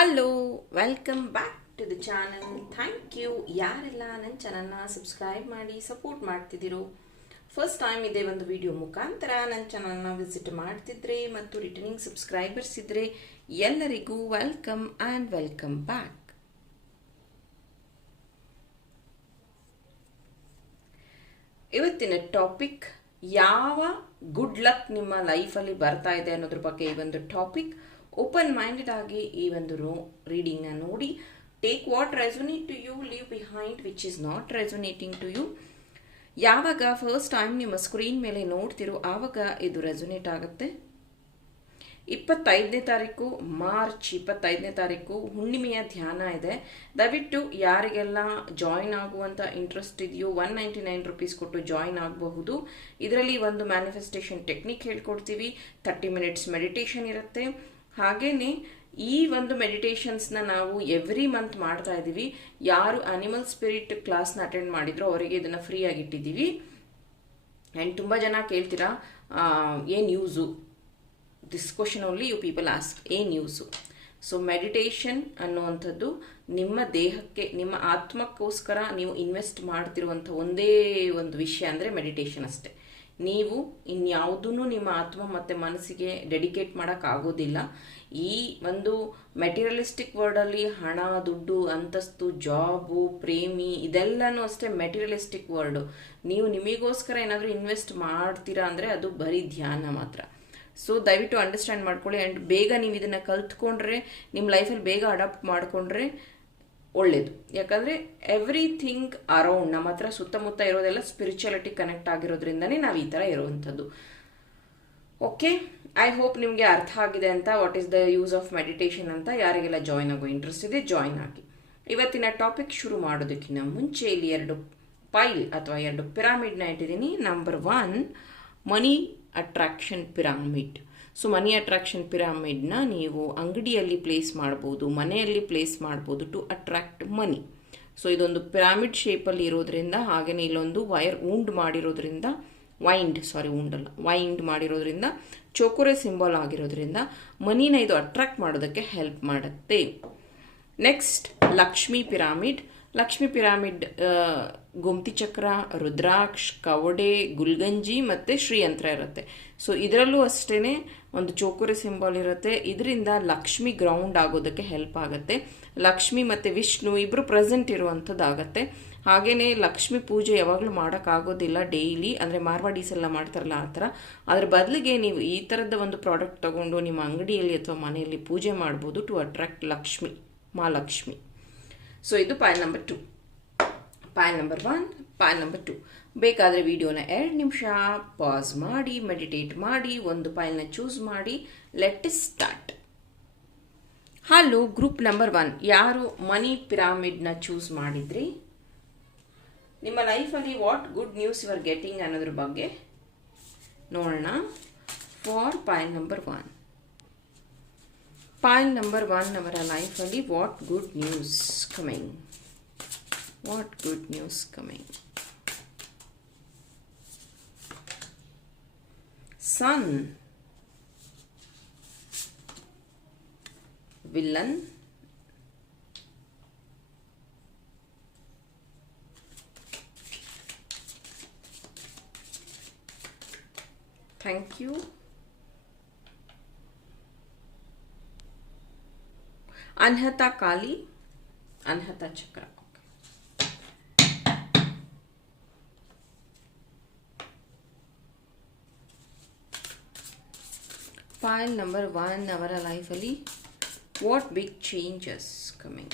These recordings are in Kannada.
Hello welcome back to the channel thank you ಯಾರೆಲ್ಲ ನನ್ನ ಚಾನಲ್ನ ಸಬ್ಸ್ಕ್ರೈಬ್ ಮಾಡಿ ಸಪೋರ್ಟ್ ಮಾಡ್ತಿದ್ದೀರೋ? ಫಸ್ಟ್ ಟೈಮ್ ಇದೆ ಒಂದು ವಿಡಿಯೋ ಮುಖಾಂತರ ನನ್ನ ಚಾನಲ್ನ ವಿಸಿಟ್ ಮಾಡ್ತಿದ್ರೆ ಮತ್ತು ರಿಟರ್ನಿಂಗ್ ಸಬ್ಸ್ಕ್ರೈಬರ್ಸ್ ಇದ್ರೆ ಎಲ್ಲರಿಗೂ ವೆಲ್ಕಮ್ ಆ್ಯಂಡ್ ವೆಲ್ಕಮ್ ಬ್ಯಾಕ್ ಇವತ್ತಿನ ಟಾಪಿಕ್ ಯಾವ ಗುಡ್ ಲಕ್ ನಿಮ್ಮ ಲೈಫಲ್ಲಿ ಬರ್ತಾ ಇದೆ ಅನ್ನೋದ್ರ ಬಗ್ಗೆ ಈ ಒಂದು ಟಾಪಿಕ್ ಓಪನ್ ಮೈಂಡೆಡ್ ಆಗಿ ಈ ಒಂದು ರೋ ರೀಡಿಂಗ್ನ ನೋಡಿ. Take what resonate to you leave behind which is not resonating to you ಯಾವಾಗ ಫಸ್ಟ್ ಟೈಮ್ ನಿಮ್ಮ ಸ್ಕ್ರೀನ್ ಮೇಲೆ ನೋಡ್ತಿರೋ, ಆವಾಗ ಇದು ರೆಸೊನೇಟ್ ಆಗುತ್ತೆ. ಇಪ್ಪತ್ತೈದನೇ ತಾರೀಕು ಮಾರ್ಚ್ ಇಪ್ಪತ್ತೈದನೇ ತಾರೀಕು, ಹುಣ್ಣಿಮೆಯ ಧ್ಯಾನ ಇದೆ. ದಯವಿಟ್ಟು ಯಾರಿಗೆಲ್ಲ ಜಾಯಿನ್ ಆಗುವಂಥ ಇಂಟ್ರೆಸ್ಟ್ ಇದೆಯೋ ಒನ್ ನೈಂಟಿ ನೈನ್ ರುಪೀಸ್ ಕೊಟ್ಟು ಜಾಯಿನ್ ಆಗಬಹುದು. ಇದರಲ್ಲಿ ಒಂದು ಮ್ಯಾನಿಫೆಸ್ಟೇಷನ್ ಟೆಕ್ನಿಕ್ ಹೇಳ್ಕೊಡ್ತೀವಿ. ತರ್ಟಿ ಮಿನಿಟ್ಸ್ ಮೆಡಿಟೇಷನ್ ಇರುತ್ತೆ. ಹಾಗೇನೆ ಈ ಒಂದು ಮೆಡಿಟೇಷನ್ಸ್ನ ನಾವು ಎವ್ರಿ ಮಂತ್ ಮಾಡ್ತಾ ಇದ್ದೀವಿ. ಯಾರು ಅನಿಮಲ್ ಸ್ಪಿರಿಟ್ ಕ್ಲಾಸ್ನ ಅಟೆಂಡ್ ಮಾಡಿದ್ರು ಅವರಿಗೆ ಇದನ್ನು ಫ್ರೀ ಆಗಿಟ್ಟಿದ್ದೀವಿ ಆ್ಯಂಡ್ ತುಂಬ ಜನ ಕೇಳ್ತೀರಾ ಏನು use this question only you people ask ಏನ್ ಯೂಸು ಸೊ ಮೆಡಿಟೇಷನ್ ಅನ್ನುವಂಥದ್ದು ನಿಮ್ಮ ದೇಹಕ್ಕೆ, ನಿಮ್ಮ ಆತ್ಮಕ್ಕೋಸ್ಕರ ನೀವು ಇನ್ವೆಸ್ಟ್ ಮಾಡ್ತಿರುವಂಥ ಒಂದೇ ಒಂದು ವಿಷಯ ಅಂದರೆ ಮೆಡಿಟೇಷನ್ ಅಷ್ಟೇ. ನೀವು ಇನ್ಯಾವುದನ್ನು ನಿಮ್ಮ ಆತ್ಮ ಮತ್ತು ಮನಸ್ಸಿಗೆ ಡೆಡಿಕೇಟ್ ಮಾಡೋಕ್ಕಾಗೋದಿಲ್ಲ ಈ ಒಂದು ಮೆಟೀರಿಯಲಿಸ್ಟಿಕ್ ವರ್ಡಲ್ಲಿ ಹಣ, ದುಡ್ಡು, ಅಂತಸ್ತು, ಜಾಬು, ಪ್ರೇಮಿ ಇದೆಲ್ಲನೂ ಅಷ್ಟೇ ಮೆಟೀರಿಯಲಿಸ್ಟಿಕ್ ವರ್ಡು. ನೀವು ನಿಮಗೋಸ್ಕರ ಏನಾದರೂ ಇನ್ವೆಸ್ಟ್ ಮಾಡ್ತೀರಾ ಅಂದರೆ ಅದು ಬರೀ ಧ್ಯಾನ ಮಾತ್ರ. ಸೊ, ದಯವಿಟ್ಟು ಅಂಡರ್ಸ್ಟ್ಯಾಂಡ್ ಮಾಡ್ಕೊಳ್ಳಿ. ಆ್ಯಂಡ್ ಬೇಗ ನೀವು ಇದನ್ನು ಕಲ್ತ್ಕೊಂಡ್ರೆ, ನಿಮ್ಮ ಲೈಫಲ್ಲಿ ಬೇಗ ಅಡಾಪ್ಟ್ ಮಾಡಿಕೊಂಡ್ರೆ ಒಳ್ಳೇದು. ಯಾಕಂದರೆ ಎವ್ರಿಥಿಂಗ್ ಅರೌಂಡ್ ನಮ್ಮ ಹತ್ರ ಸುತ್ತಮುತ್ತ ಇರೋದೆಲ್ಲ ಸ್ಪಿರಿಚುಯಾಲಿಟಿ ಕನೆಕ್ಟ್ ಆಗಿರೋದ್ರಿಂದನೇ ನಾವು ಈ ಥರ ಇರುವಂಥದ್ದು. ಓಕೆ ಐ ಹೋಪ್ ನಿಮಗೆ ಅರ್ಥ ಆಗಿದೆ ಅಂತ what is the use of meditation ಅಂತ ಯಾರಿಗೆಲ್ಲ ಜಾಯ್ನ್ ಆಗೋ ಇಂಟ್ರೆಸ್ಟ್ ಇದೆ ಜಾಯ್ನ್ ಆಗಿ. ಇವತ್ತಿನ ಟಾಪಿಕ್ ಶುರು ಮಾಡೋದಕ್ಕಿಂತ ಮುಂಚೆ ಇಲ್ಲಿ ಎರಡು ಪೈಲ್ ಅಥವಾ ಎರಡು ಪಿರಾಮಿಡ್ನ ಇಟ್ಟಿದ್ದೀನಿ. Number one money attraction pyramid so money attraction ಪಿರಾಮಿಡ್ನ ನೀವು ಅಂಗಡಿಯಲ್ಲಿ ಪ್ಲೇಸ್ ಮಾಡ್ಬೋದು, ಮನೆಯಲ್ಲಿ ಪ್ಲೇಸ್ ಮಾಡ್ಬೋದು ಟು ಅಟ್ರಾಕ್ಟ್ ಮನಿ ಸೊ ಇದೊಂದು ಪಿರಾಮಿಡ್ ಶೇಪಲ್ಲಿ ಇರೋದ್ರಿಂದ ಹಾಗೆಯೇ ಇಲ್ಲೊಂದು ವೈರ್ ಊಂಡ್ ಮಾಡಿರೋದ್ರಿಂದ ವೈಂಡ್ ಸಾರಿ ಉಂಡಲ್ಲ ವೈಂಡ್ ಮಾಡಿರೋದ್ರಿಂದ, ಚೋಕುರೆ ಸಿಂಬಲ್ ಆಗಿರೋದ್ರಿಂದ ಮನಿನ ಇದು ಅಟ್ರಾಕ್ಟ್ ಮಾಡೋದಕ್ಕೆ ಹೆಲ್ಪ್ ಮಾಡುತ್ತೆ. Next Lakshmi pyramid Lakshmi pyramid Gomti chakra, rudraksh, ಕವಡೆ, ಗುಲ್ಗಂಜಿ ಮತ್ತು ಶ್ರೀಯಂತ್ರ ಇರುತ್ತೆ. ಸೊ ಇದರಲ್ಲೂ ಅಷ್ಟೇ ಒಂದು ಚೋಕುರೆ ಸಿಂಬಲ್ ಇರುತ್ತೆ. ಇದರಿಂದ ಲಕ್ಷ್ಮಿ ಗ್ರೌಂಡ್ ಆಗೋದಕ್ಕೆ ಹೆಲ್ಪ್ ಆಗುತ್ತೆ. ಲಕ್ಷ್ಮಿ ಮತ್ತು ವಿಷ್ಣು ಇಬ್ಬರು ಪ್ರೆಸೆಂಟ್ ಇರುವಂಥದ್ದಾಗತ್ತೆ. ಹಾಗೆಯೇ ಲಕ್ಷ್ಮಿ ಪೂಜೆ ಯಾವಾಗಲೂ ಮಾಡೋಕ್ಕಾಗೋದಿಲ್ಲ ಡೈಲಿ. ಅಂದರೆ ಮಾರ್ವಾಡೀಸ್ ಎಲ್ಲ ಮಾಡ್ತಾರಲ್ಲ ಆ ಥರ. ಅದ್ರ ಬದಲಿಗೆ ನೀವು ಈ ಥರದ ಒಂದು ಪ್ರಾಡಕ್ಟ್ ತೊಗೊಂಡು ನಿಮ್ಮ ಅಂಗಡಿಯಲ್ಲಿ ಅಥವಾ ಮನೆಯಲ್ಲಿ ಪೂಜೆ ಮಾಡ್ಬೋದು to attract Lakshmi, Mahalakshmi. So ಇದು pile number two pile number one pile number two ಬೇಕಾದರೆ ವಿಡಿಯೋನ ಎರಡು ನಿಮಿಷ ಪಾಸ್ ಮಾಡಿ ಮೆಡಿಟೇಟ್ ಮಾಡಿ, ಒಂದು ಪಾಯಲ್ನ ಚೂಸ್ ಮಾಡಿ let us start hello group number one ಯಾರು ಮನಿ ಪಿರಾಮಿಡ್ನ ಚೂಸ್ ಮಾಡಿದ್ರಿ? ನಿಮ್ಮ ಲೈಫಲ್ಲಿ what good news you are getting ಅನ್ನೋದ್ರ ಬಗ್ಗೆ ನೋಡೋಣ. For pile number one Pile number one, number life only. What good news coming? What good news coming? Sun, villain, thank you Anhata Kali, Anhata Chakra. File number one, Navara Life Ali. What big changes coming?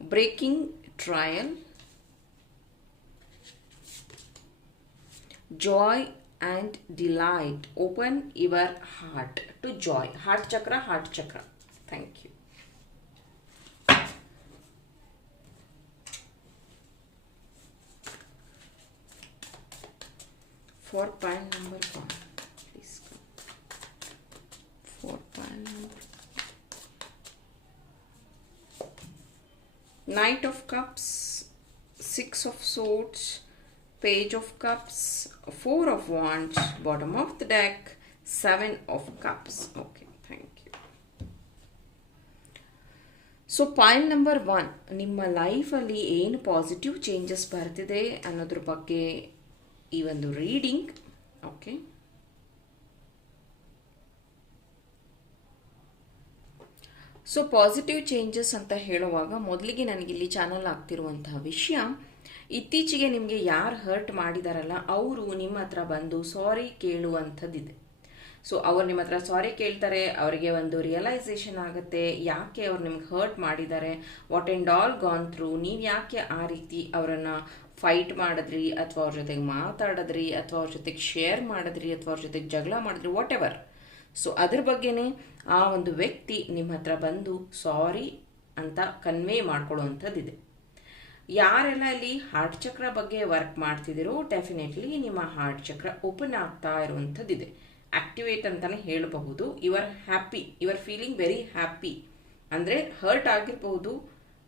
Breaking trial, joy and delight. Open your heart to joy. Heart chakra heart chakra. Thank you. For pile number one. Please come. For pile number knight of cups six of swords page of cups four of wands, bottom of the deck, seven of cups. Okay, thank you. So point number one ನಿಮ್ಮ ಲೈಫಲ್ಲಿ ಏನು ಪಾಸಿಟಿವ್ ಚೇಂಜಸ್ ಬರ್ತಿದೆ ಅನ್ನೋದ್ರ ಬಗ್ಗೆ ಈ ಒಂದು reading okay so positive changes ಅಂತ ಹೇಳುವಾಗ ಮೊದಲಿಗೆ ನನಗಿಲ್ಲಿ ಚಾನಲ್ ಆಗ್ತಿರುವಂತಹ ವಿಷಯ ಇತ್ತೀಚೆಗೆ ನಿಮಗೆ ಯಾರು ಹರ್ಟ್ ಮಾಡಿದಾರಲ್ಲ, ಅವರು ನಿಮ್ಮ ಹತ್ರ ಬಂದು ಸಾರಿ ಕೇಳುವಂಥದ್ದಿದೆ. ಸೊ ಅವ್ರು ನಿಮ್ಮ ಹತ್ರ ಸಾರಿ ಕೇಳ್ತಾರೆ, ಅವರಿಗೆ ಒಂದು ರಿಯಲೈಸೇಷನ್ ಆಗುತ್ತೆ, ಯಾಕೆ ಅವ್ರು ನಿಮ್ಗೆ ಹರ್ಟ್ ಮಾಡಿದ್ದಾರೆ what and all gone through ನೀವು ಯಾಕೆ ಆ ರೀತಿ ಅವರನ್ನು ಫೈಟ್ ಮಾಡಿದ್ರಿ, ಅಥವಾ ಅವ್ರ ಜೊತೆಗೆ ಮಾತಾಡಿದ್ರಿ, ಅಥವಾ ಅವ್ರ ಜೊತೆಗೆ ಶೇರ್ ಮಾಡಿದ್ರಿ, ಅಥವಾ ಅವ್ರ ಜೊತೆಗೆ ಜಗಳ ಮಾಡಿದ್ರಿ ವಾಟ್ ಎವರ್ ಸೊ ಅದ್ರ ಬಗ್ಗೆನೇ ಆ ಒಂದು ವ್ಯಕ್ತಿ ನಿಮ್ಮ ಹತ್ರ ಬಂದು ಸಾರಿ ಅಂತ ಕನ್ವೇ ಮಾಡ್ಕೊಳ್ಳುವಂಥದ್ದಿದೆ. ಯಾರೆಲ್ಲ ಇಲ್ಲಿ ಹಾರ್ಟ್ ಚಕ್ರ ಬಗ್ಗೆ ವರ್ಕ್ ಮಾಡ್ತಿದ್ದೀರೋ ಡೆಫಿನೆಟ್ಲಿ ನಿಮ್ಮ ಹಾರ್ಟ್ ಚಕ್ರ ಓಪನ್ ಆಗ್ತಾ ಇರುವಂಥದ್ದಿದೆ. ಆಕ್ಟಿವೇಟ್ ಅಂತಲೇ ಹೇಳಬಹುದು. You are happy you are feeling very happy ಅಂದರೆ ಹರ್ಟ್ ಆಗಿರಬಹುದು.